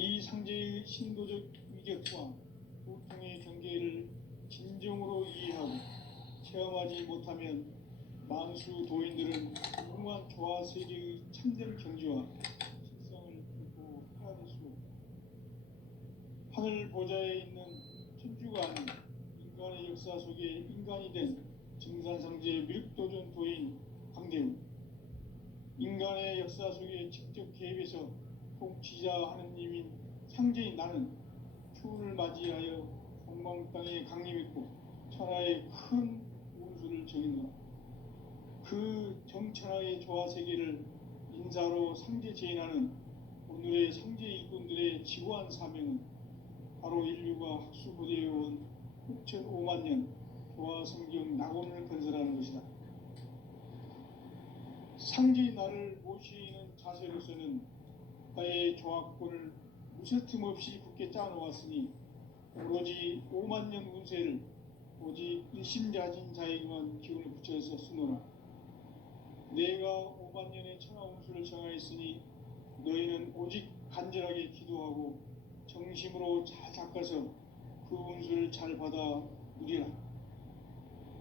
이 상제의 신도적 위격과 고통의 경계를 진정으로 이해하고 체험하지 못하면 만수 도인들은 무궁한 조화 세계의 참된 경지와 실성을 결코 헤아릴 수 없다. 하늘 보좌에 있는 천주가 아닌 인간의 역사 속에 인간이 된 증산상제 미륵도전 도인 강대우, 인간의 역사 속에 직접 개입해서 통치자 하느님인 상제인 나는 추운을 맞이하여 동방 땅에 강림했고 천하의 큰 운수를 정했노라. 그 정천하의 조화세계를 인사로 상제 제인하는 오늘의 상제 일꾼들의 지구한 사명은 바로 인류가 학수부대해온 6,500만 년 조화성경 낙원을 건설하는 것이다. 상제의 나를 모시는 자세로서는 나의 조합권을 무쇠틈 없이 굳게 짜놓았으니 오로지 5만 년 운세를 오직 일심자진 자에게만 기운을 붙여서 쓰노라. 내가 5만 년의 천하 운수를 정하였으니 너희는 오직 간절하게 기도하고 정심으로 잘 닦아서 그 운수를 잘 받아 누리라.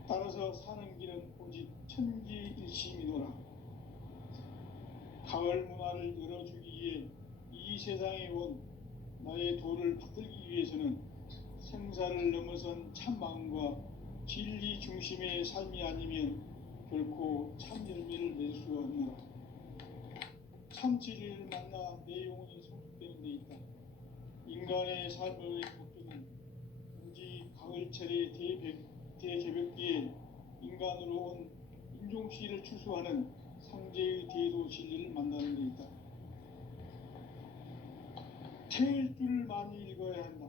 따라서 사는 길은 오직 천지일심이노라. 가을 문화를 열어주기 위해 이 세상에 온 나의 도를 받들기 위해서는 생사를 넘어선 참 마음과 진리 중심의 삶이 아니면 결코 참 열매를 낼 수 없노라. 참 진리를 만나 내 영혼이 성숙되는 데 있다. 인간의 삶의 목적은 오직 가을철의 대개벽기에 인간으로 온 인종시를 추수하는 상제의 대도 진리를 만나는 데 있다. 태일주를 많이 읽어야 한다.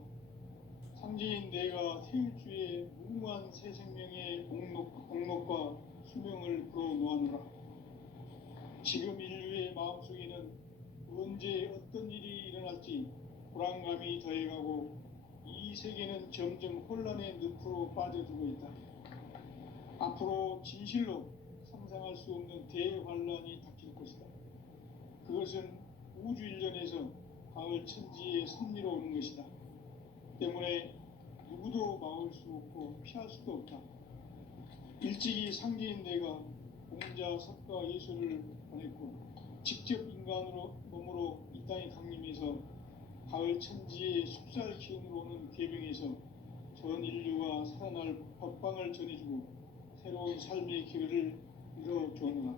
상제인 내가 태일주의 무궁한 새 생명의 목록과 수명을 그어 놓아노라. 지금 인류의 마음속에는 언제 어떤 일이 일어날지 불안감이 더해가고 이 세계는 점점 혼란의 늪으로 빠져들고 있다. 앞으로 진실로 상상할 수 없는 대환란이 닥칠 것이다. 그것은 우주 일련에서 가을 천지의 섭리로 오는 것이다. 때문에 누구도 막을 수 없고 피할 수도 없다. 일찍이 상제인 내가 공자, 석가, 예수를 보냈고 직접 인간으로 몸으로 이 땅에 강림해서 가을 천지의 숲살 기운으로 오는 괴병에서 전 인류가 살아날 법방을 전해주고 새로운 삶의 기회를 이뤄주었노라.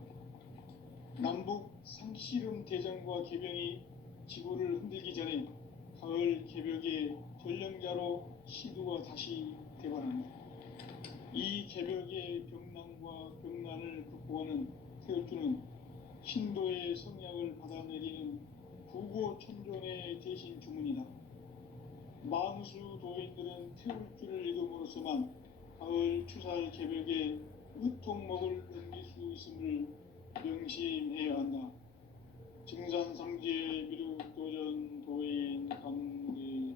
남북 상씨름 대전과 개병이 지구를 흔들기 전에 가을 개벽의 전령자로 시두가 다시 대발한다. 이 개벽의 병난과 병난을 극복하는 태울주는 신도의 성약을 받아내리는 구고천존의 대신 주문이다. 만수 도인들은 태울주를 읽음으로써만 가을 추살 개벽의 의통목을 넘길 수 있음을 명심해야 한다. 증산상제 미륵도전 도인 강대우.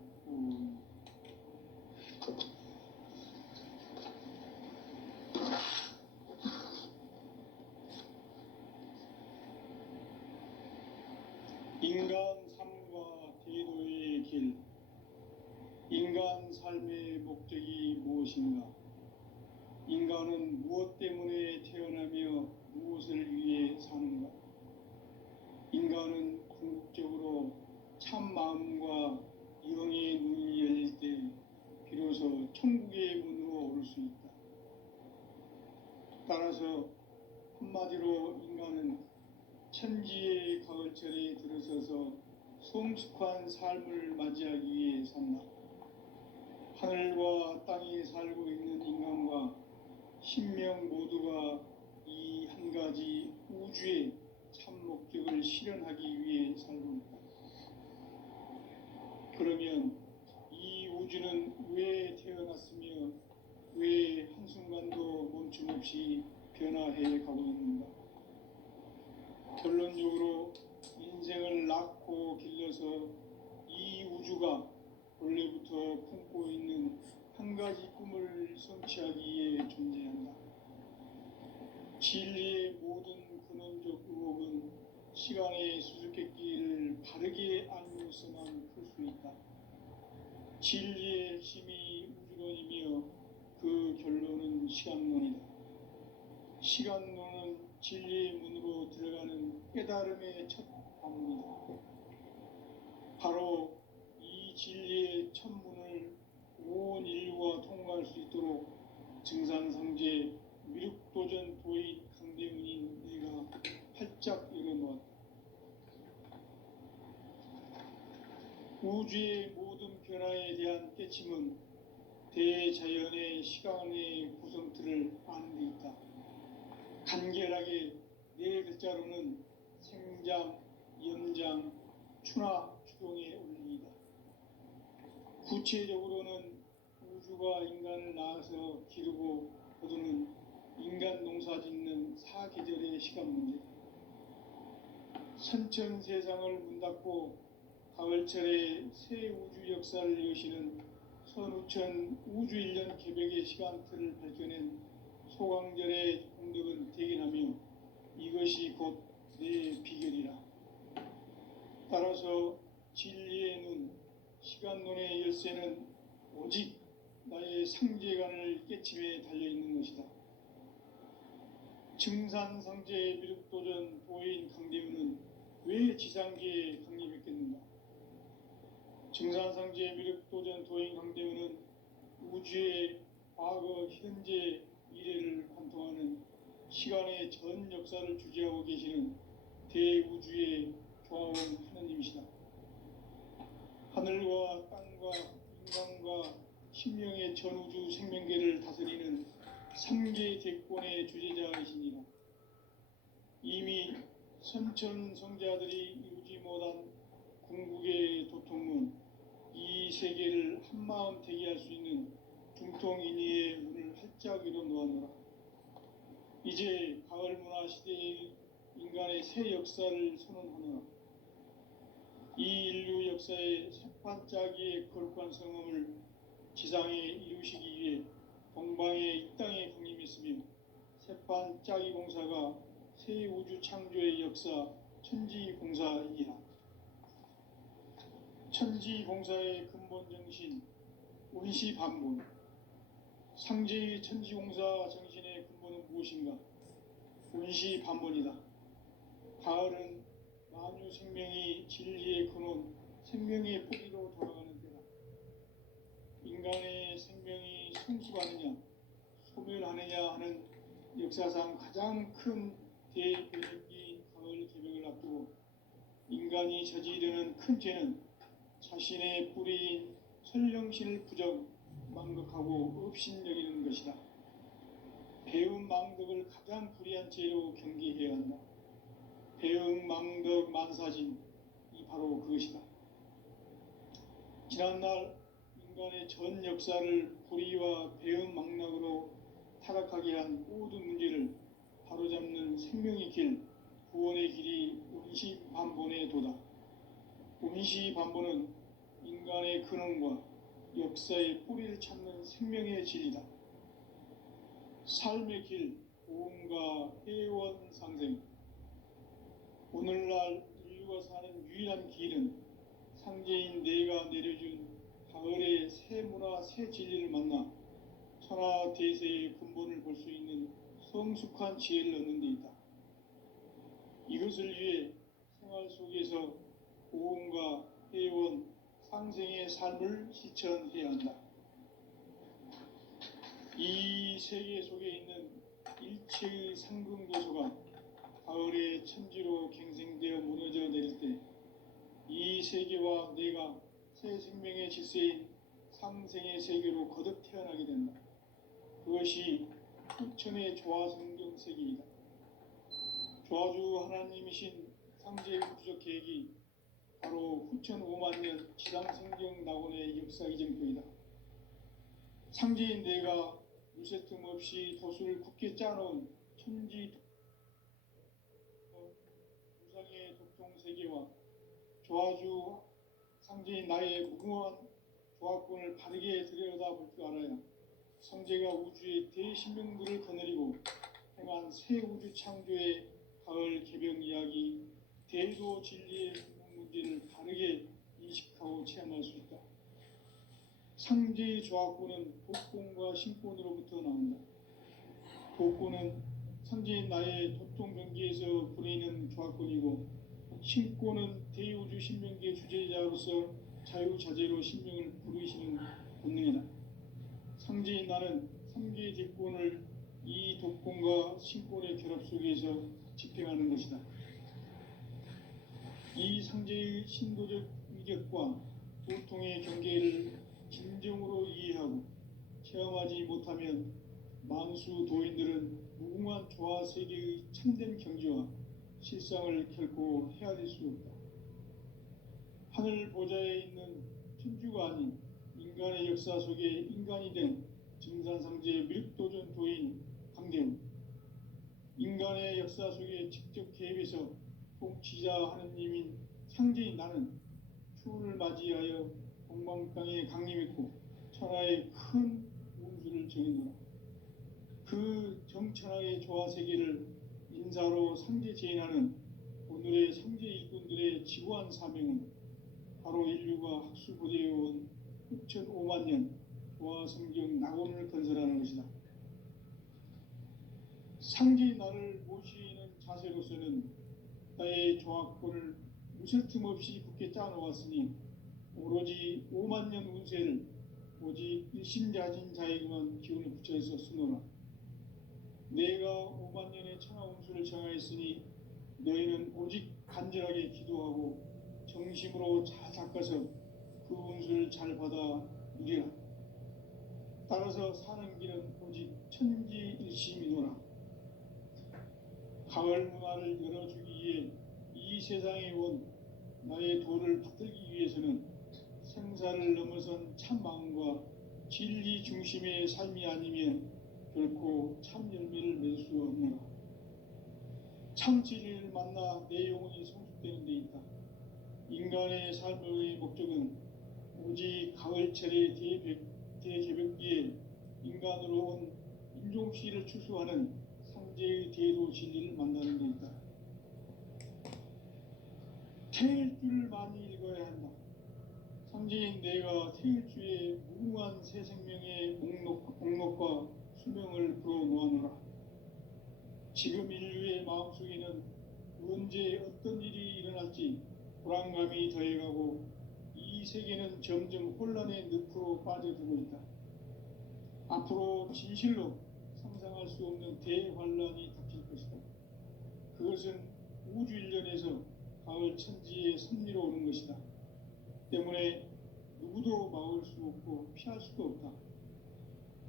인간 삶과 대도의 길. 인간 삶의 목적이 무엇인가? 인간은 무엇 때문에 태어나며 무엇을 위해 사는가? 인간은 궁극적으로 참 마음과 영의 눈이 열릴 때 비로소 천국의 문으로 오를 수 있다. 따라서 한마디로 인간은 천지의 가을철에 들어서서 성숙한 삶을 맞이하기 위해 산다. 하늘과 땅에 살고 있는 인간과 신명 모두가 이 한 가지 우주의 참 목적을 실현하기 위해 살고 있다. 그러면 이 우주는 왜 태어났으며 왜 한순간도 멈춤없이 변화해 가고 있는가? 결론적으로 인생을 낳고 길러서 이 우주가 원래부터 품고 있는 한 가지 꿈을 성취하기 위해 존재한다. 진리의 모든 근원적 의혹은 시간의 수수께끼를 바르게 알고 진리로서만 풀 수 있다. 진리의 핵심이 우주론이며 그 결론은 시간론이다. 시간론은 진리의 문으로 들어가는 깨달음의 첫 방문이다. 바로 이 진리의 첫 문을 온 인류가 통과할 수 있도록 증산상제 미륵도전 도인 강대훈인 내가 활짝 열어놓았다. 우주의 모든 변화에 대한 깨침은 대자연의 시간의 구성틀을 아는 데 있다. 간결하게 네 글자로는 생장, 연장, 추나 추동의 원리이다. 구체적으로는 우주가 인간을 낳아서 기르고 거두는 인간 농사 짓는 사계절의 시간 문제다. 선천 세상을 문 닫고 가을철에 새 우주 역사를 여시는 선우천 우주 1년 개벽의 시간틀을 밝혀낸 소강절의 공덕은 대견하며 이것이 곧 내 비결이라. 따라서 진리의 눈, 시간론의 열쇠는 오직 나의 상제관을 깨침에 달려있는 것이다. 증산상제의 미륵도전 도인 강대훈은 왜 지상계에 강림했겠는가? 증산상제의 미륵도전 도인 강대훈은 우주의 과거, 현재, 미래를 관통하는 시간의 전 역사를 주재하고 계시는 대우주의 조화원 하느님이시다. 하늘과 땅과 인간과 신명의 전우주 생명계를 다스리는 삼계 대권의 주재자이시니라. 이미 선천 성자들이 이루지 못한 궁극의 도통문, 이 세계를 한마음 되게 할 수 있는 중통인의의 문을 활짝 열어놓았노라. 이제 가을 문화 시대의 인간의 새 역사를 선언하노라. 이 인류 역사의 새판짜기의 거룩한 성험을 지상에 이루시기 위해 동방의 이 땅에 강림했으며 새판짜기 공사가 새 우주 창조의 역사 천지공사이니라. 천지공사의 근본 정신 운시반본. 상제의 천지공사 정신의 근본은 무엇인가? 운시반본이다. 가을은 만유 생명이 진리의 근원, 생명의 뿌리로 돌아가는 때다. 인간의 생명이 성숙하느냐, 소멸하느냐 하는 역사상 가장 큰 대변혁기인 가을 개벽을 앞두고 인간이 저지르는 큰 죄는 자신의 뿌리인 설령신을 부정, 망극하고 업신여기는 것이다. 배음 망덕을 가장 불의한 죄로 경계해야 한다. 배음 망덕 만사진, 이 바로 그것이다. 지난날 인간의 전 역사를 불의와 배음 망락으로 타락하게 한 모든 문제를 바로잡는 생명의 길, 구원의 길이 운시반본의 도다. 운시반본은 인간의 근원과 역사의 뿌리를 찾는 생명의 진리다. 삶의 길, 고음과 해원상생. 오늘날 인류가 사는 유일한 길은 상제인 내가 내려준 가을의 새 문화, 새 진리를 만나 천하대세의 근본을 볼 수 있는 성숙한 지혜를 얻는 데 있다. 이것을 위해 생활 속에서 고음과 해원, 상생의 삶을 실천해야 한다. 이 세계 속에 있는 일체의 상근고소가 가을의 천지로 갱생되어 무너져 내릴 때 이 세계와 내가 새 생명의 질서인 상생의 세계로 거듭 태어나게 된다. 그것이 후천의 조화성경 세계이다. 조화주 하나님이신 상제의 우주적 계획이 바로 후천 5만 년 지상생경 낙원의 역사 이정표이다. 상제인 내가 무쇠 틈 없이 도수를 굳게 짜놓은 천지 무상의 독통세계와 조화주 상제인 나의 무궁한 조화권을 바르게 들여다볼 줄 알아야 상제가 우주의 대신명들을 거느리고 행한 새 우주 창조의 가을 개벽 이야기, 대도 진리의 문제를 바르게 상제의 조합구는 독곤과 신곤으로부터 나온다. 독곤은 상제인 나의 도통 경기에서 부리는 조합권이고, 신곤은 대우주 신명기의 주제자로서 자유자재로 신명을 부르시는 본능이다. 상제인 나는 3개의 대권을 이 독곤과 신곤의 결합 속에서 집행하는 것이다. 이 상제의 신도적 위격과 도통의 경계를 진정으로 이해하고 체험하지 못하면 만수 도인들은 무궁한 조화 세계의 참된 경지와 실상을 결코 헤아릴 수 없다. 하늘 보좌에 있는 천주가 아닌 인간의 역사 속에 인간이 된 증산상제의 미륵도전 도인 강대훈, 인간의 역사 속에 직접 개입해서 통치자 하느님인 상제인 나는 추운을 맞이하여 동방땅에 강림했고 천하의 큰 운수를 정해놓아 그 정천하의 조화세계를 인사로 상제 제인하는 오늘의 상제 일꾼들의 지구한 사명은 바로 인류가 학수고대해온 6,500만 년 조화성경 낙원을 건설하는 것이다. 상제인 나를 모시는 자세로서는 나의 조합권을 무슨 틈 없이 굳게 짜놓았으니 오로지 5만 년 운세를 오직 일심자진 자에게만 기운을 붙여서 쓰노라. 내가 5만 년의 천하 운수를 정하였으니 너희는 오직 간절하게 기도하고 정심으로 잘 닦아서 그 운수를 잘 받아 누리라. 따라서 사는 길은 오직 천지일심이노라. 가을 문화를 열어주기 위해 이 세상에 온 나의 도를 받들기 위해서는 생사를 넘어선 참 마음과 진리 중심의 삶이 아니면 결코 참 열매를 맺을 수 없노라. 참 진리를 만나 내 영혼이 성숙되는 데 있다. 인간의 삶의 목적은 오직 가을철의 대개벽기에 인간으로 온 인종씨를 추수하는 상제의 대도 진리를 만나는 데 있다. 태일 줄을 많이 읽어야 한다. 상제인 내가 태일주의 무궁한 새 생명의 목록과 수명을 불어놓아노라. 지금 인류의 마음속에는 언제 어떤 일이 일어날지 불안감이 더해가고 이 세계는 점점 혼란의 늪으로 빠져들고 있다. 앞으로 진실로 상상할 수 없는 대환란이 닥칠 것이다. 그것은 우주 일련에서 가을 천지의 섭리로 오는 것이다. 때문에 누구도 막을 수 없고 피할 수도 없다.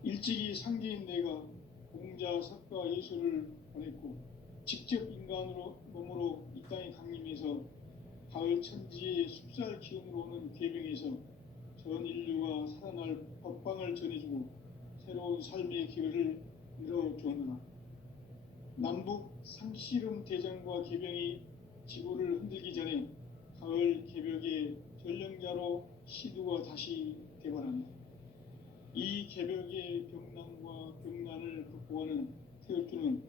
일찍이 상제인 내가 공자, 석가, 예수를 보냈고 직접 인간으로 몸으로 이 땅에 강림해서 가을 천지의 숲살 기운으로 오는 계명에서 전 인류가 살아날 법방을 전해주고 새로운 삶의 기회를 열어주었노라. 남북 상씨름 대전과 계병이 지구를 흔들기 전에 가을 개벽의 전령자로 시두가 다시 개발한다. 이 개벽의 병난과 병난을 극복하는 태울주는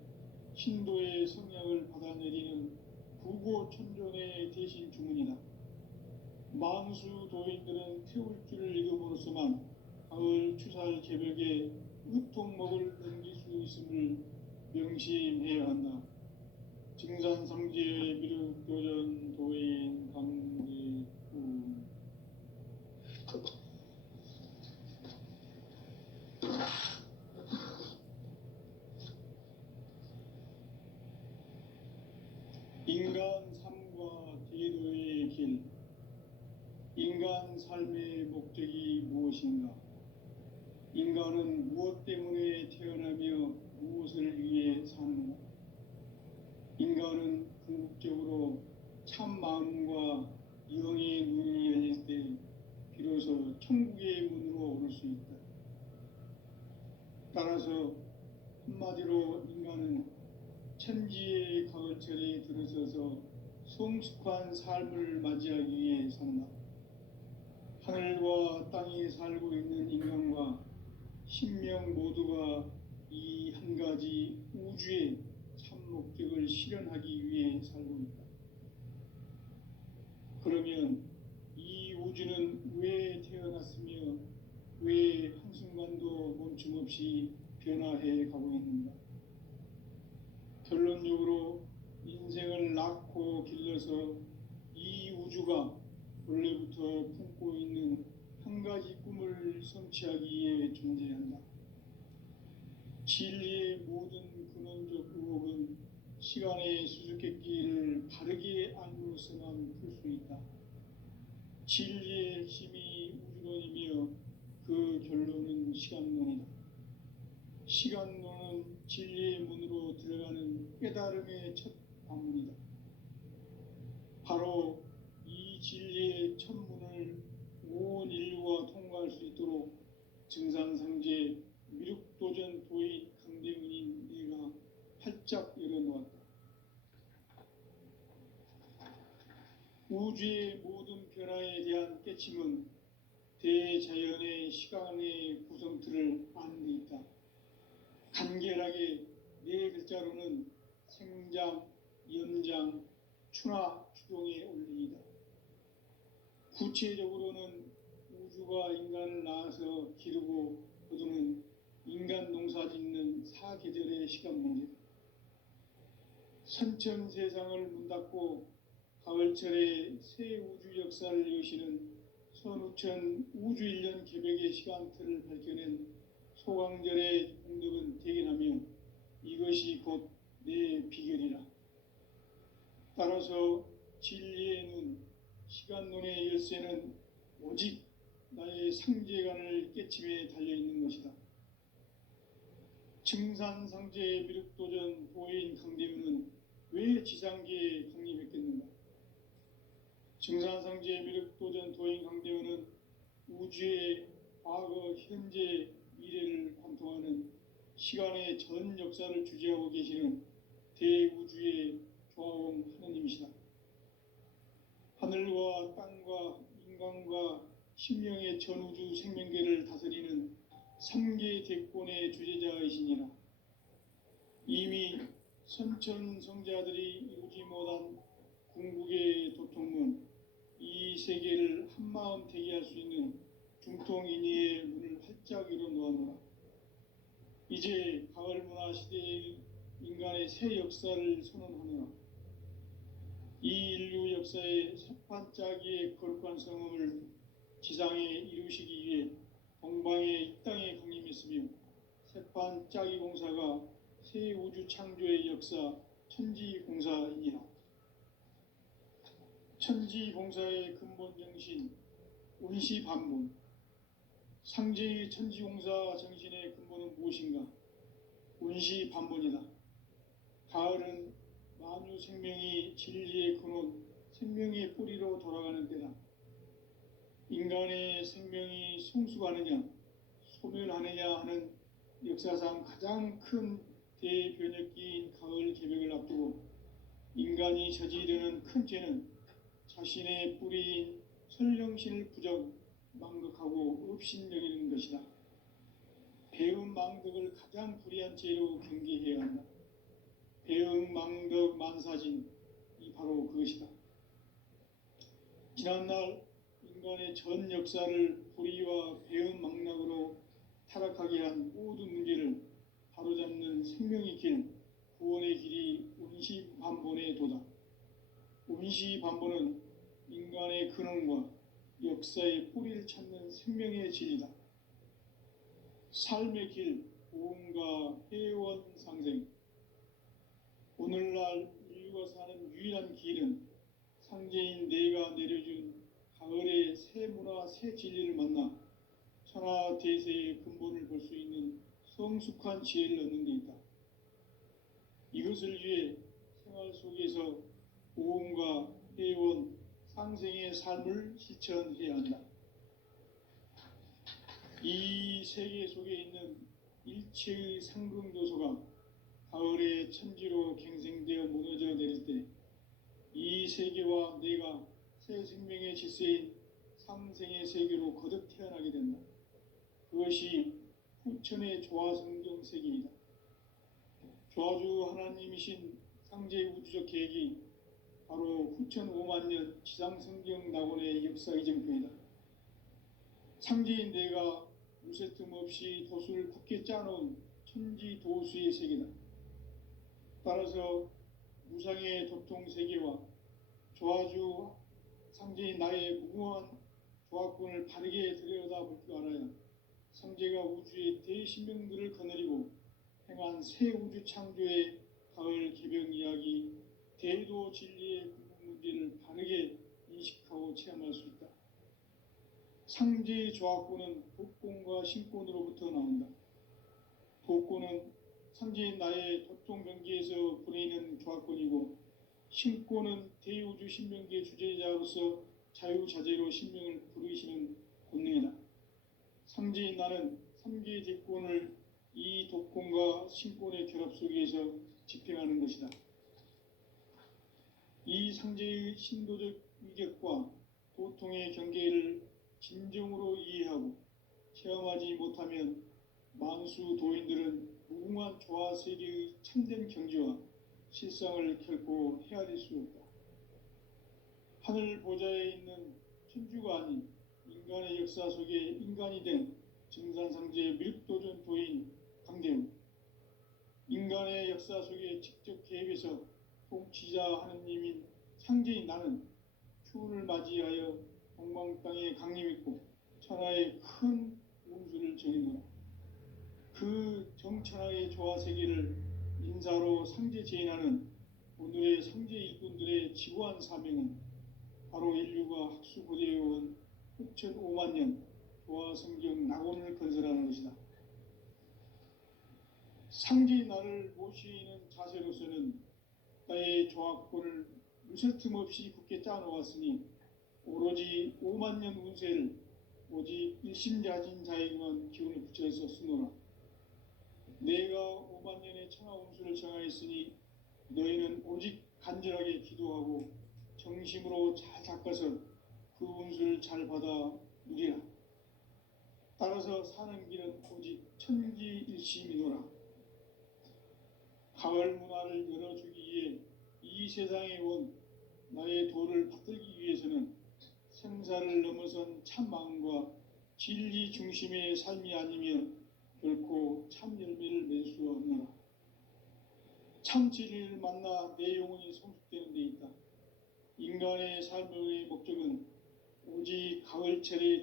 신도의 성약을 받아내리는 부고천존의 대신 주문이다. 만수 도인들은 태울주를 읽음으로써만 가을 추살 개벽의 으통목을 넘길 수 있음을 명심해야 한다. 증산상제의 미륵도전 도인 강대훈. 인간 삶과 제도의 길. 인간 삶의 목적이 무엇인가? 인간은 무엇 때문에 태어나며 무엇을 위해 사는가? 인간은 궁극적으로 참 마음과 영의 눈이 열릴 때 비로소 천국의 문으로 오를 수 있다. 따라서 한마디로 인간은 천지의 가을철에 들어서서 성숙한 삶을 맞이하기 위해 산다. 하늘과 땅에 살고 있는 인간과 신명 모두가 이 한 가지 우주의 참 목적을 실현하기 위해 살고 있다. 그러면 이 우주는 왜 태어났으며 왜 한순간도 멈춤없이 변화해 가고 있는가? 결론적으로 인생을 낳고 길러서 이 우주가 원래부터 품고 있는 한 가지 꿈을 성취하기 위해 존재한다. 진리의 모든 근원적 의혹은 시간의 수수께끼를 바르게 알므로서만 풀 수 있다. 진리의 핵심이 우주론이며 그 결론은 시간론이다. 시간론은 진리의 문으로 들어가는 깨달음의 첫 방문이다. 바로 이 진리의 첫 문을 온 인류가 통과할 수 있도록 증산상제 미륵도전 도인 강대문인 내가 활짝 열어놓았다. 우주의 모든 변화에 대한 깨침은 대자연의 시간의 구성틀을 아는 데 있다. 간결하게 네 글자로는 생장, 연장, 추나 추동의 원리이다. 구체적으로는 우주가 인간을 낳아서 기르고 거두는 인간 농사 짓는 사계절의 시간 문제다. 선천 세상을 문 닫고 가을철에 새 우주 역사를 여시는 선우천 우주 1년 개벽의 시간틀을 밝혀낸 소강절의 공덕은 대견하며 이것이 곧 내 비결이라. 따라서 진리의 눈, 시간론의 열쇠는 오직 나의 상제관을 깨침에 달려있는 것이다. 증산상제의 미륵도전 도인 강대문은 왜 지상계에 강림했겠는가? 증산상제의 미륵도전 도인 강대문은 우주의 과거, 현재, 미래를 관통하는 시간의 전 역사를 주재하고 계시는 대우주의 조화원 하느님이시다. 하늘과 땅과 인간과 신명의 전우주 생명계를 다스리는 3계 대권의 주재자이시니라. 이미 선천성자들이 이루지 못한 궁극의 도통문, 이 세계를 한마음 대기할 수 있는 중통인의의 문을 활짝 열어놓았노라. 이제 가을 문화 시대의 인간의 새 역사를 선언하노라. 이 인류 역사의 새판짜기의 거룩한 성음을 지상에 이루시기 위해 동방의 이 땅에 강림했으며 새판짜기 공사가 새 우주 창조의 역사 천지공사이니라. 천지공사의 근본 정신 운시반문. 상제의 천지공사 정신의 근본은 무엇인가? 운시반문이다. 가을은 만유 생명이 진리의 근원, 생명의 뿌리로 돌아가는 때다. 인간의 생명이 성숙하느냐, 소멸하느냐 하는 역사상 가장 큰 대변혁기인 가을 개벽을 앞두고 인간이 저지르는 큰 죄는 자신의 뿌리인 설령신을 부정, 망덕하고 업신여기는 것이다. 배음 망덕을 가장 불의한 죄로 경계해야 한다. 배음 망덕 만사진, 이 바로 그것이다. 지난날 인간의 전 역사를 불의와 배음 망락으로 타락하게 한 모든 문제를 바로잡는 생명의 길, 구원의 길이 운시반본의 도다. 운시반본은 인간의 근원과 역사의 뿌리를 찾는 생명의 진리다. 삶의 길, 보험과 회원 상생. 오늘날 인류가 사는 유일한 길은 상제인 내가 내려준 가을의 새 문화, 새 진리를 만나 천하 대세의 근본을 볼 수 있는 성숙한 지혜를 얻는 데 있다. 이것을 위해 생활 속에서 보험과 회원, 상생의 삶을 실천해야 한다. 이 세계 속에 있는 일체의 상승조소가 가을의 천지로 갱생되어 무너져 내릴 때 이 세계와 내가 새 생명의 질서인 상생의 세계로 거듭 태어나게 된다. 그것이 후천의 조화성경 세계이다. 조화주 하나님이신 상제 우주적 계획이 바로 후천 5만 년 지상성경 낙원의 역사 이정표이다. 상제인 내가 무쇠틈 없이 도수를 굳게 짜놓은 천지 도수의 세계다. 따라서 무상의 도통 세계와 조화주 상제인 나의 무궁한 조합권을 바르게 들여다볼 줄 알아야 상제가 우주의 대신명들을 거느리고 행한 새 우주 창조의 가을 개벽 이야기, 대도 진리의 궁극 문제를 바르게 인식하고 체험할 수 있다. 상제의 조합권은 독권과 신권으로부터 나온다. 독권은 상제인 나의 도통병기에서 보내는 조합권이고, 신권은 대우주 신명기의 주제자로서 자유자재로 신명을 부르시는 권능이다. 상제인 나는 3개의 대권을 이 독권과 신권의 결합 속에서 집행하는 것이다. 이 상제의 신도적 위격과 도통의 경계를 진정으로 이해하고 체험하지 못하면 만수 도인들은 무궁한 조화세계의 참된 경지와 실상을 결코 헤아릴 수 없다. 하늘 보좌에 있는 천주가 아닌 인간의 역사 속에 인간이 된 증산상제 밀도전 도인 강대우, 인간의 역사 속에 직접 개입해서 통치자 하느님인 상제인 나는 추운을 맞이하여 동방 땅에 강림했고 천하의 큰 운수를 정해놓아 그 정천하의 조화세계를 인사로 상제 제인하는 오늘의 상제 일꾼들의 지구한 사명은 바로 인류가 학수고대해온 6,500만 년 조화성경 낙원을 건설하는 것이다. 상제인 나를 모시는 자세로서는 나의 조합권을 무쇠틈 없이 굳게 짜놓았으니 오로지 5만 년 운세를 오직 일심자진 자에게만 기운을 붙여서 쓰노라. 내가 5만 년의 천하 운수를 정하였으니 너희는 오직 간절하게 기도하고 정심으로 잘 닦아서 그 운수를 잘 받아 누리라. 따라서 사는 길은 오직 천지일심이노라. 가을 문화를 열어주기 위해 이 세상에 온 나의 도를 받들기 위해서는 생사를 넘어선 참 마음과 진리 중심의 삶이 아니면 결코 참 열매를 맺을 수 없노라. 참 진리를 만나 내 영혼이 성숙되는 데 있다. 인간의 삶의 목적은 오직 가을철의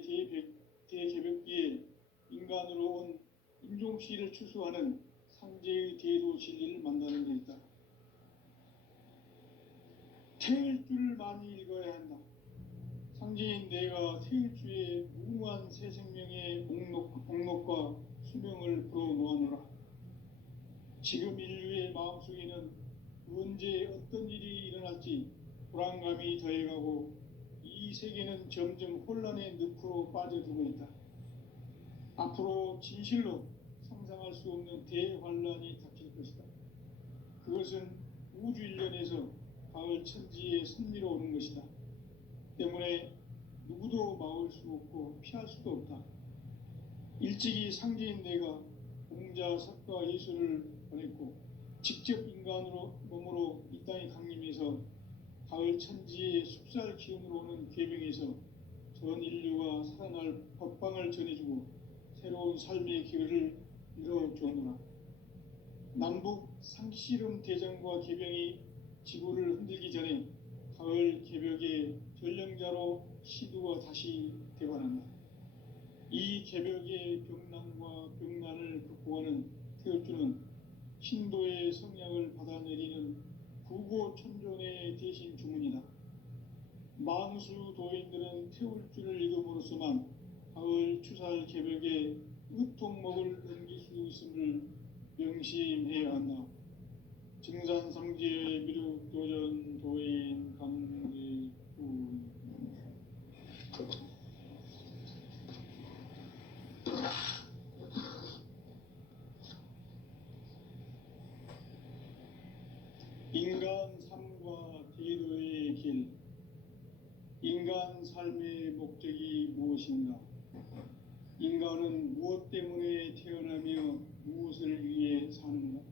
대개벽기에 인간으로 온 인종시를 추수하는 상제의 대도 진리를 만나는 데 있다. 태일주를 많이 읽어야 한다. 상제인 내가 태일주의 무궁한 새 생명의 목록과 수명을 불어놓아노라. 지금 인류의 마음속에는 언제 어떤 일이 일어날지 불안감이 더해가고 이 세계는 점점 혼란의 늪으로 빠져들고 있다. 앞으로 진실로 상상할 수 없는 대환란이 닥칠 것이다. 그것은 우주 일련에서 가을 천지의 섭리로 오는 것이다. 때문에 누구도 막을 수 없고 피할 수도 없다. 일찍이 상제인 내가 공자, 석가, 예수를 보냈고 직접 인간으로 몸으로 이 땅에 강림해서 가을 천지의 숲살 기운으로 오는 궤병에서 전 인류가 살아날 법방을 전해주고 새로운 삶의 기회를 이뤄주었노라. 남북 상씨름 대전과 개병이 지구를 흔들기 전에 가을 개벽의 전령자로 시두가 다시 되관한다. 이 개벽의 병난과 병난을 극복하는 태울주는 신도의 성량을 받아내리는 구고천존의 대신 주문이다. 만수 도인들은 태울주를 읽음으로써만 가을 추살 개벽의 의통목을 넘길 수 있음을 명심해야 한다. 증산상제의 미륵도전 도인 강대우. 인간 삶과 대도의 길. 인간 삶의 목적이 무엇인가? 인간은 무엇 때문에 태어나며 무엇을 위해 사는가?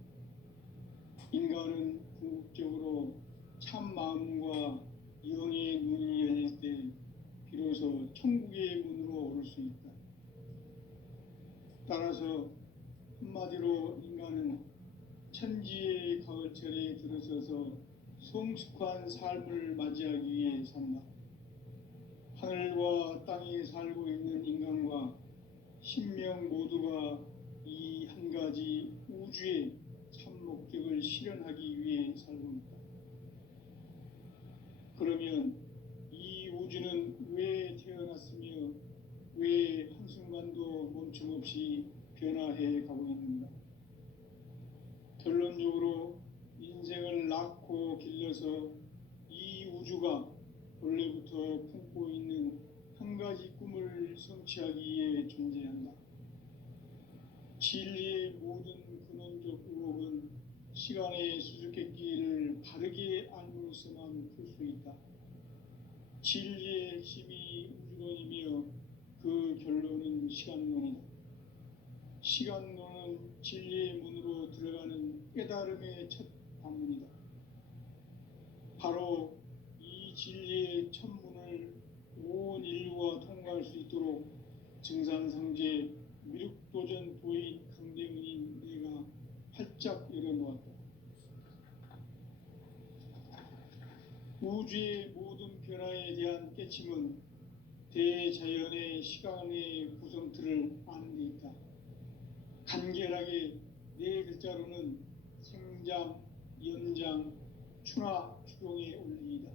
인간은 궁극적으로 참 마음과 영의 눈이 열릴 때 비로소 천국의 문으로 오를 수 있다. 따라서 한마디로 인간은 천지의 가을철에 들어서서 성숙한 삶을 맞이하기 위해 산다. 하늘과 땅에 살고 있는 인간과 신명 모두가 이 한 가지 우주의 참 목적을 실현하기 위해 살고 있다. 그러면 이 우주는 왜 태어났으며 왜 한순간도 멈춤없이 변화해 가고 있는가? 결론적으로 인생을 낳고 길러서 이 우주가 원래부터 품고 있는 한 가지 꿈을 성취하기 위해 존재한다. 진리의 모든 근원적 의혹은 시간의 수수께끼를 바르게 알므로서만 풀 수 있다. 진리의 핵심이 우주론이며 그 결론은 시간론이다. 시간론은 진리의 문으로 들어가는 깨달음의 첫 방문이다. 바로 이 진리의 첫 문을 온 인류가 통과할 수 있도록 증산상제 미륵도전 도인 강대문인 내가 활짝 열어놓았다. 우주의 모든 변화에 대한 깨침은 대자연의 시간의 구성틀을 아는 데 있다. 간결하게 네 글자로는 생장, 연장, 추나 추동의 원리이다.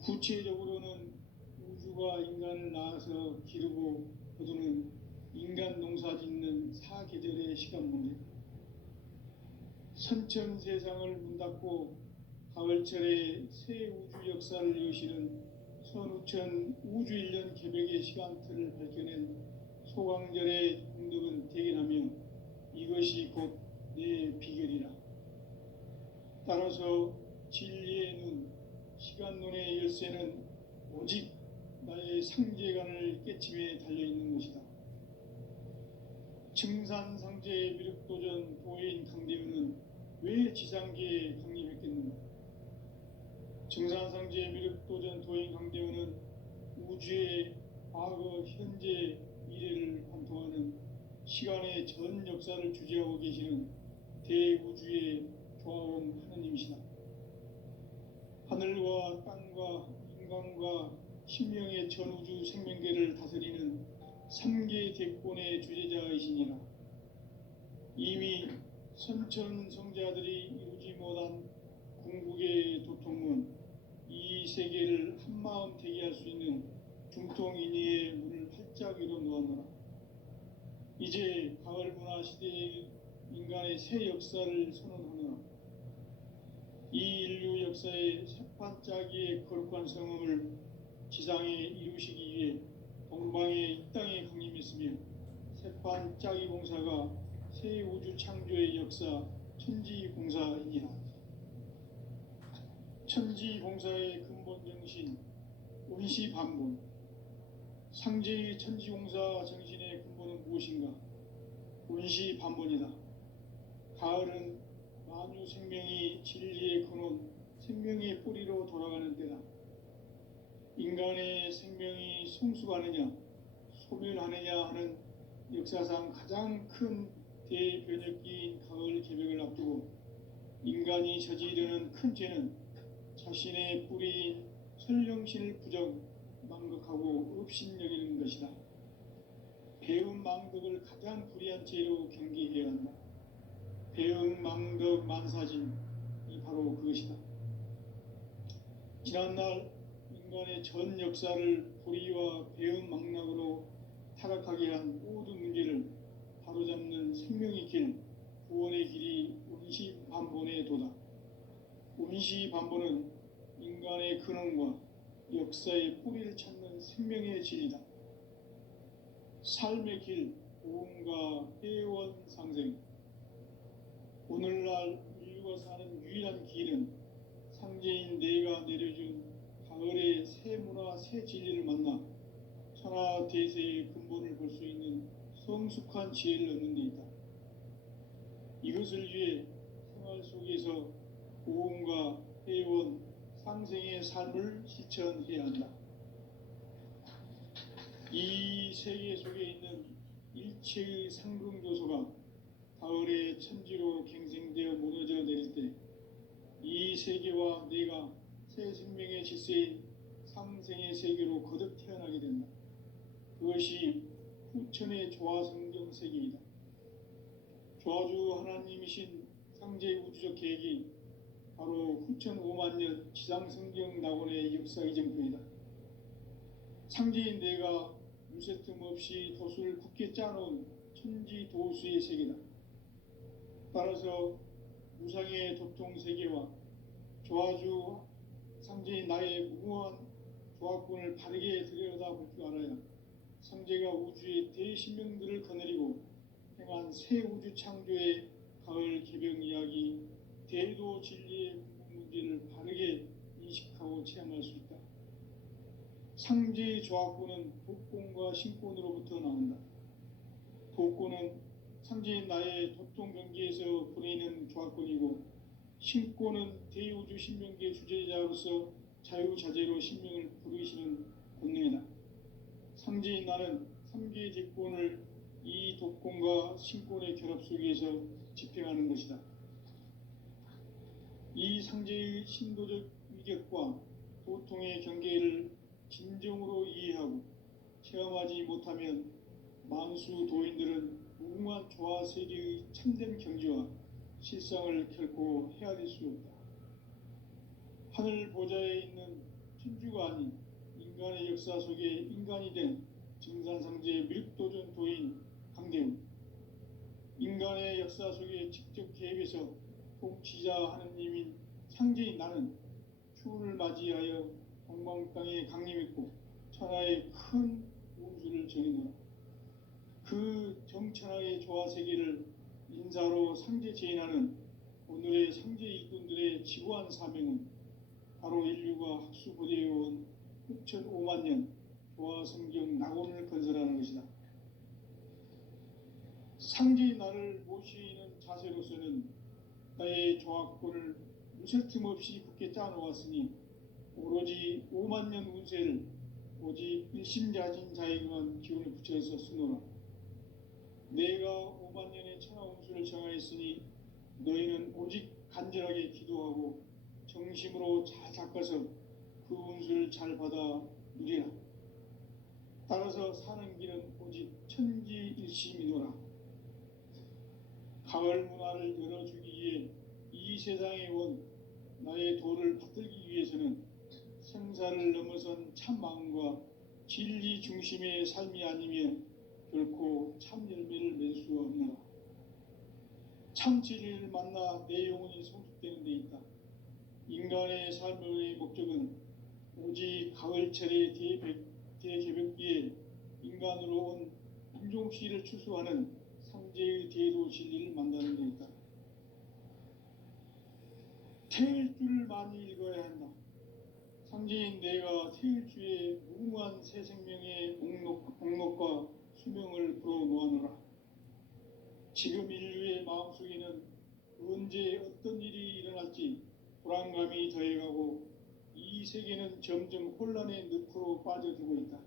구체적으로는 우주가 인간을 낳아서 기르고 거두는 인간 농사 짓는 사계절의 시간문제다. 선천 세상을 문 닫고 가을철에 새 우주 역사를 여시는 선우천 우주일년 개벽의 시간틀을 밝혀낸 소강절의 공덕은 대견하며 이것이 곧 내 비결이라. 따라서 진리의 눈, 시간론의 열쇠는 오직 나의 상제관을 깨침에 달려있는 것이다. 증산상제의 미륵도전 도인 강대문은 왜 지상계에 강림했겠는가? 증산상제의 미륵도전 도인 강대문은 우주의 과거, 현재, 미래를 관통하는 시간의 전 역사를 주재하고 계시는 대우주의 조화원 하느님이시다. 하늘과 땅과 인간과 신명의 전우주 생명계를 다스리는 3계 대권의 주재자이시니라. 이미 선천성자들이 이루지 못한 궁극의 도통문, 이 세계를 한마음 되게 할 수 있는 중통인의의 문을 활짝 열어놓았노라. 이제 가을 문화 시대의 인간의 새 역사를 선언하노라. 이 인류 역사의 새반짝이의 거룩한 성음을 지상에 이루시기 위해 동방의 이 땅에 강림했으며 새반짝이 공사가 새 우주 창조의 역사 천지공사이니라. 천지공사의 근본 정신 운시반본, 상제의 천지공사 정신의 근본은 무엇인가? 운시반본이다. 가을은 만유 생명이 진리의 근원, 생명의 뿌리로 돌아가는 때다. 인간의 생명이 성숙하느냐, 소멸하느냐 하는 역사상 가장 큰 대변혁기인 가을 개벽을 앞두고 인간이 저지르는 큰 죄는 자신의 뿌리인 설령신을 부정, 망극하고 업신여기는 것이다. 배은 망덕을 가장 불의한 죄로 경계해야 한다. 배은 망덕 만사진이 바로 그것이다. 지난날 인간의 전 역사를 불의와 배은 망락으로 타락하게 한 모든 문제를 바로잡는 생명의 길, 구원의 길이 운시반본의 도다. 운시반본은 인간의 근원과 역사의 뿌리를 찾는 생명의 진리다. 삶의 길, 보험과 회원 상생. 오늘날 인류가 사는 유일한 길은 상제인 내가 내려준 가을의 새 문화, 새 진리를 만나 천하 대세의 근본을 볼 수 있는 성숙한 지혜를 얻는 데 있다. 이것을 위해 생활 속에서 보험과 회원, 상생의 삶을 실천해야 한다. 이 세계 속에 있는 일체의 상승조소가 가을의 천지로 갱생되어 무너져 내릴 때 이 세계와 내가 새 생명의 질서인 상생의 세계로 거듭 태어나게 된다. 그것이 후천의 조화성경 세계이다. 조화주 하나님이신 상제 우주적 계획이 바로 후천 5만 년 지상성경 낙원의 역사 이전표이다. 상제인 내가 유세 틈 없이 도수를 굳게 짜놓은 천지 도수의 세계다. 따라서 무상의 도통 세계와 조화주 상제인 나의 무궁한 조화권을 바르게 들여다볼 줄 알아야 상제가 우주의 대신명들을 거느리고 행한 새 우주 창조의 가을 개병 이야기, 대도 진리의 문제를 바르게 인식하고 체험할 수 있다. 상제의 조화권은 복권과 신권으로부터 나온다. 복권은 상제인 나의 도통 경계에서 보내는 조화권이고, 신권은 대우주 신명계 주제자로서 자유자재로 신명을 부르시는 권능이다. 상제인 나는 3개의 직권을 이 독권과 신권의 결합 속에서 집행하는 것이다. 이 상제의 신도적 위격과 도통의 경계를 진정으로 이해하고 체험하지 못하면 만수 도인들은 무궁한 조화 세계의 참된 경지와 실상을 결코 헤아릴 수 없다. 하늘 보좌에 있는 천주가 아닌 인간의 역사 속에 인간이 된 증산상제 밀도전 도인 강대훈, 인간의 역사 속에 직접 개입해서 통치자 하느님인 상제인 나는 추운을 맞이하여 동방 땅에 강림했고 천하의 큰 운수를 전해노라. 그 정천하의 조화 세계를 인사로 상제 제인하는 오늘의 상제 일꾼들의 지구한 사명은 바로 인류가 학수고대해온 후천 5만 년 조화 성경 낙원을 건설하는 것이다. 상제의 나를 모시는 자세로서는 나의 조화권을 무쇠 틈 없이 굳게 짜놓았으니 오로지 5만 년 운세를 오직 일심자진 자에게만 기운을 붙여서 쓰노라. 내가 5만 년의 천하 운수를 정하였으니 너희는 오직 간절하게 기도하고 정심으로 잘 닦아서 그 운수를 잘 받아 누리라. 따라서 사는 길은 오직 천지일심이노라. 가을 문화를 열어주기 위해 이 세상에 온 나의 도를 받들기 위해서는 생사를 넘어선 참 마음과 진리 중심의 삶이 아니면 결코 참 열매를 맺을 수 없노라. 참 진리를 만나 내 영혼이 성숙되는 데 있다. 인간의 삶의 목적은 오직 가을철의 대개벽기에 인간으로 온 인종시를 추수하는 상제의 대도 진리를 만나는 데 있다. 태일주를 많이 읽어야 한다. 상제인 내가 태일주의 무궁한 새 생명의 목록과 수명을 불어놓아노라. 지금 인류의 마음속에는 언제 어떤 일이 일어날지 불안감이 더해가고 이 세계는 점점 혼란의 늪으로 빠져들고 있다.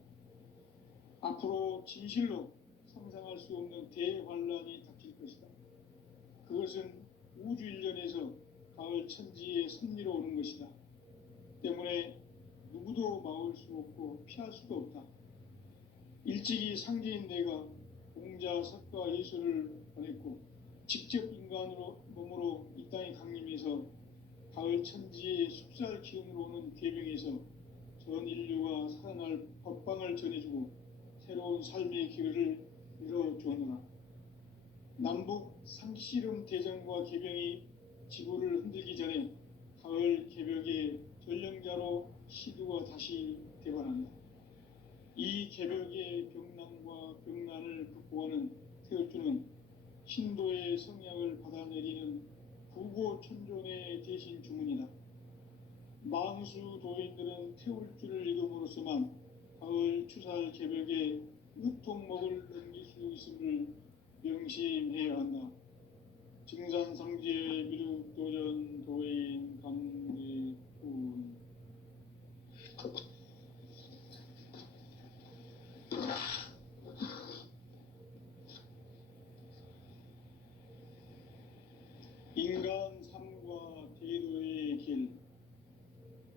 앞으로 진실로 상상할 수 없는 대환란이 닥칠 것이다. 그것은 우주 일련에서 가을 천지의 섭리로 오는 것이다. 때문에 누구도 막을 수 없고 피할 수도 없다. 일찍이 상제인 내가 공자, 석가, 예수를 보냈고 직접 인간으로 몸으로 이 땅에 강림해서 가을 천지의 숲살 기운으로 오는 괴병에서 전 인류가 살아날 법방을 전해주고 새로운 삶의 기회를 열어주었노라. 남북 상씨름 대전과 개병이 지구를 흔들기 전에 가을 개벽의 전령자로 시두가 다시 되관한다. 이 개벽의 병난과 병난을 극복하는 태울주는 신도의 성향을 받아내리는 부고천존의 대신 주문이다. 만수 도인들은 태울주를 읽음으로써만 가을 추살 개벽의 으통목을 넘길 수 있음을 명심해야 한다. 증산상제의 미륵도전 도인 강대훈. 인간 삶과 대도의 길,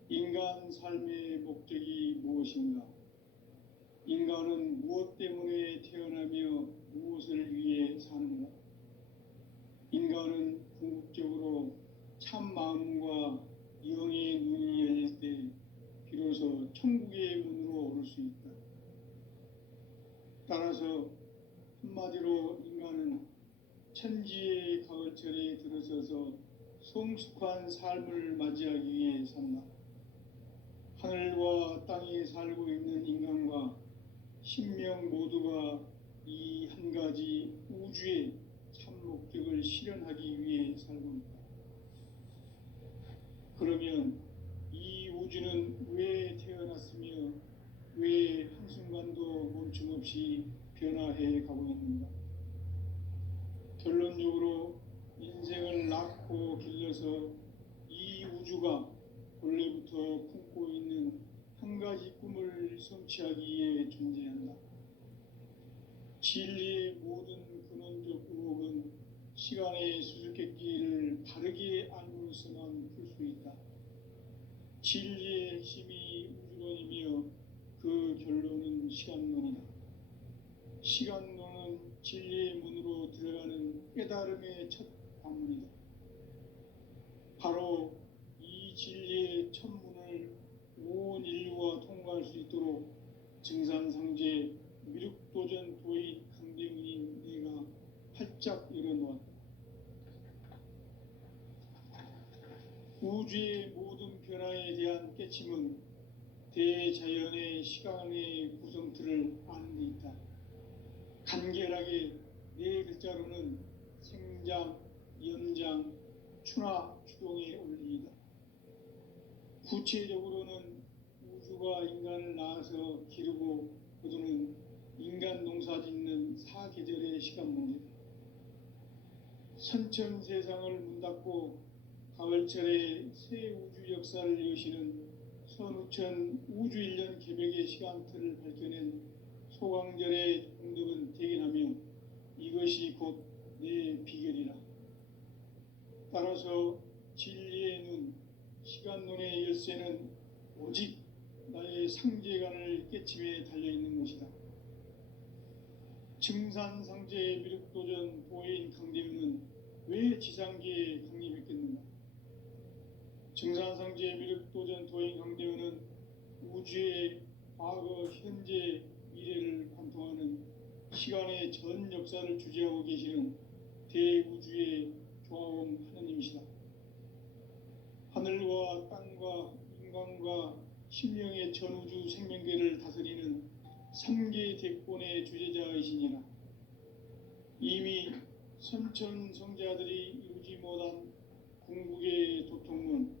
인간 삶의 목적이 무엇인가? 인간은 무엇 때문에 태어나며 무엇을 위해 사는가? 인간은 궁극적으로 참 마음과 영의 눈이 열릴 때 비로소 천국의 문으로 오를 수 있다. 따라서 한마디로 인간은 천지의 가을철에 들어서서 성숙한 삶을 맞이하기 위해 산다. 하늘과 땅에 살고 있는 인간과 신명 모두가 이 한 가지 우주의 참 목적을 실현하기 위해 살고 있다. 그러면 이 우주는 왜 태어났으며 왜 한순간도 멈춤없이 변화해 가고 있는가? 결론적으로 인생을 낳고 길러서 이 우주가 본래부터 품고 있는 한 가지 꿈을 성취하기 위해 존재한다. 진리의 모든 근원적 의혹은 시간의 수수께끼를 바르게 알고서만 풀 수 있다. 진리의 핵심이 우주론이며 그 결론은 시간론이다. 시간론은 진리의 문으로 들어가는 깨달음의 첫 관문이다. 바로 이 진리의 첫 문을 온 인류가 통과할 수 있도록 증산상제 미륵도전 도인 강대훈인 내가 활짝 열어놓았다. 우주의 모든 변화에 대한 깨침은 대자연의 시간의 구성틀을 아는 데 있다. 간결하게 네 글자로는 생장, 연장, 추나 추동의 원리이다. 구체적으로는 우주가 인간을 낳아서 기르고 거두는 인간 농사 짓는 사계절의 시간 문제다. 선천 세상을 문 닫고 가을철에 새 우주 역사를 여시는 선우천 우주 1년 개벽의 시간틀을 밝혀낸 소강절의 공덕은 대견하며 이것이 곧 내 비결이라. 따라서 진리의 눈, 시간론의 열쇠는 오직 나의 상제관을 깨침에 달려있는 것이다. 증산상제의 미륵도전 도인 강대훈은 왜 지상계에 강림했겠는가? 증산상제의 미륵도전 도인 강대훈은 우주의 과거, 현재, 미래를 관통하는 시간의 전 역사를 주재하고 계시는 대우주의 조화원 하느님이시다. 하늘과 땅과 인간과 신명의 전우주 생명계를 다스리는 3계 대권의 주재자이시니라. 이미 선천성자들이 이루지 못한 궁극의 도통문,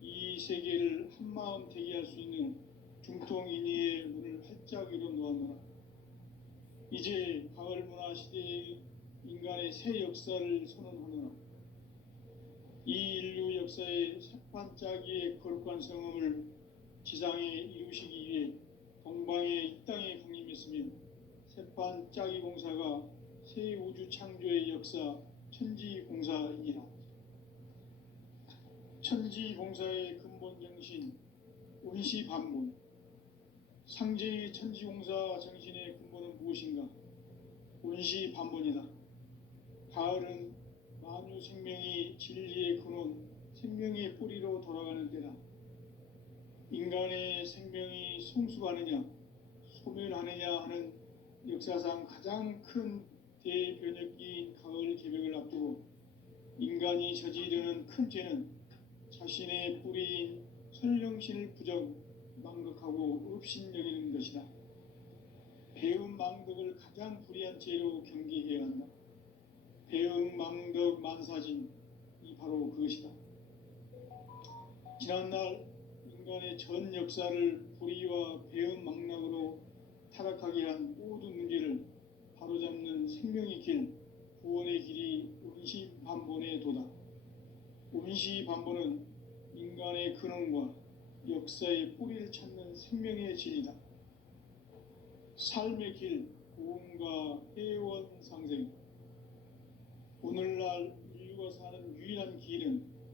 이 세계를 한마음 대기할 수 있는 중통인의의 문을 활짝 열어놓았노라. 이제 가을 문화 시대의 인간의 새 역사를 선언하노라. 이 인류 역사의 새판짜기의 거룩한 성음을 지상에 이루시기 위해 동방의 이 땅에 강림했으며 새판짜기 공사가 새 우주 창조의 역사 천지공사이니라. 천지공사의 근본 정신 운시반문, 상제의 천지공사 정신의 근본은 무엇인가? 운시반문이다. 가을은 만유 생명이 진리의 근원, 생명의 뿌리로 돌아가는 때다. 인간의 생명이 성숙하느냐, 소멸하느냐 하는 역사상 가장 큰 대변혁기인 가을 개벽을 앞두고 인간이 저지르는 큰 죄는 자신의 뿌리인 선령신을 부정, 망극하고 업신여기는 것이다. 배음 망덕을 가장 불의한 죄로 경계해야 한다. 배음 망덕 만사진, 이 바로 그것이다. 지난날 인간의 전 역사를 불의와 배음 망락으로 타락하게 한 모든 문제를 바로잡는 생명의 길, 구원의 길이 운시반본의 도다. 운시반본은 인간의 근원과 역사의 뿌리를 찾는 생명의 진리다. 삶의 길, 구원과 회원 상생. 오늘날 인류가 살고 사는 유일한 길은